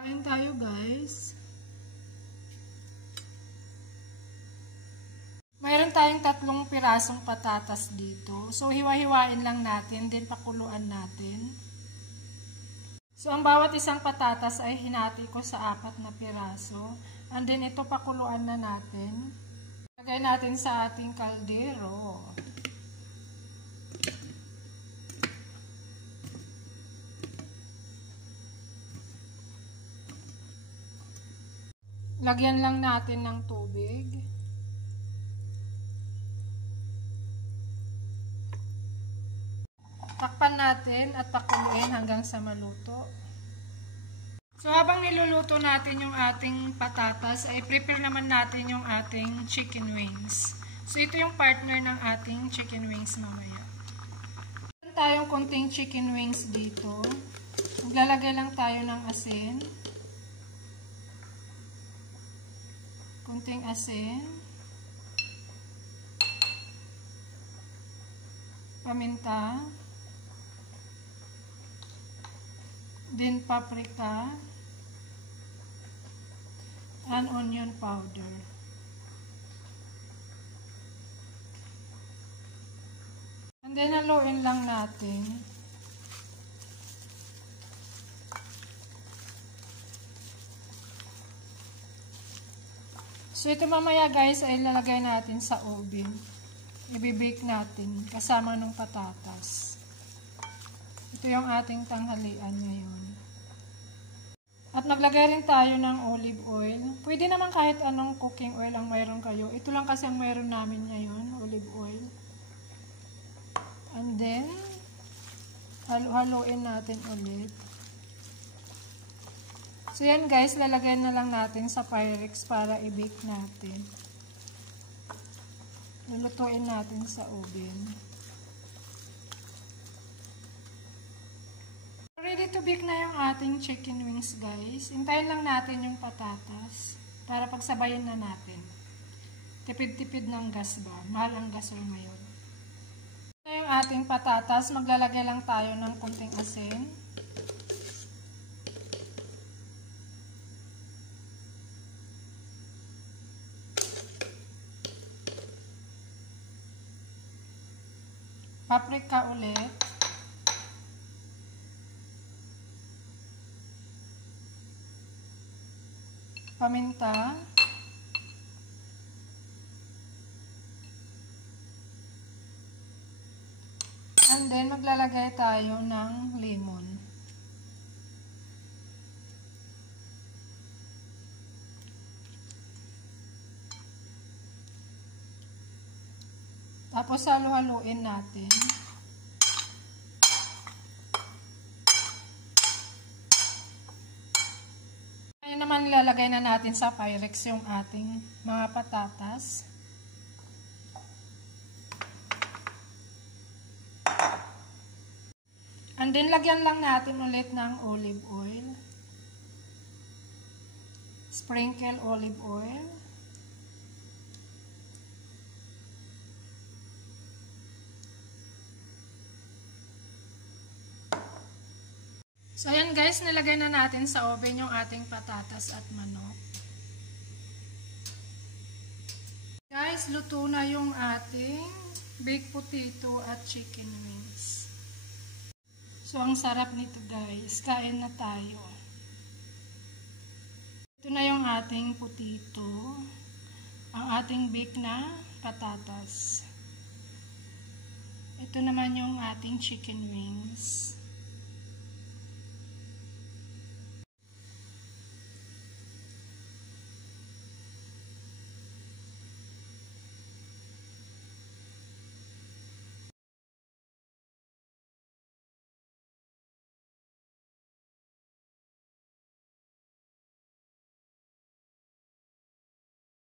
Kain tayo guys. Mayroon tayong 3 pirasong patatas dito. So hiwa-hiwain lang natin, then pakuluan natin. So ang bawat isang patatas ay hinati ko sa 4 na piraso. And then ito pakuluan na natin. Lagay natin sa ating kaldero. Lagyan lang natin ng tubig. Takpan natin at pakuluin hanggang sa maluto. So habang niluluto natin yung ating patatas, ay prepare naman natin yung ating chicken wings. So ito yung partner ng ating chicken wings mamaya. Meron tayong konting chicken wings dito. Maglalagay lang tayo ng asin. Konting asin. Paminta. Then paprika and onion powder. And then haluin lang natin. So ito mamaya guys ay lalagay natin sa oven. I-bake natin kasama ng patatas. Ito yung ating tanghalian ngayon. At naglagay rin tayo ng olive oil. Pwede naman kahit anong cooking oil ang mayroon kayo. Ito lang kasi ang mayroon namin ngayon, olive oil. And then, halo-haloin natin ulit. So yan guys, lalagay na lang natin sa Pyrex para i-bake natin. Lulutuin natin sa oven. Ready to bake na yung ating chicken wings guys. Hintayin lang natin yung patatas para pagsabayin na natin. Tipid-tipid ng gas ba? Mahal ang gasol ngayon. Ito yung ating patatas. Maglalagay lang tayo ng konting asin. Paprika ulit. Paminta. And then maglalagay tayo ng lemon. Tapos halo-haluin natin. Ngayon naman ilalagay na natin sa Pyrex yung ating mga patatas. And then lagyan lang natin ulit ng olive oil. Sprinkle olive oil. So ayan guys, nilagay na natin sa oven yung ating patatas at manok. Guys, luto na yung ating baked potato at chicken wings. So ang sarap nito guys, kain na tayo. Ito na yung ating potato, ang ating baked na patatas. Ito naman yung ating chicken wings.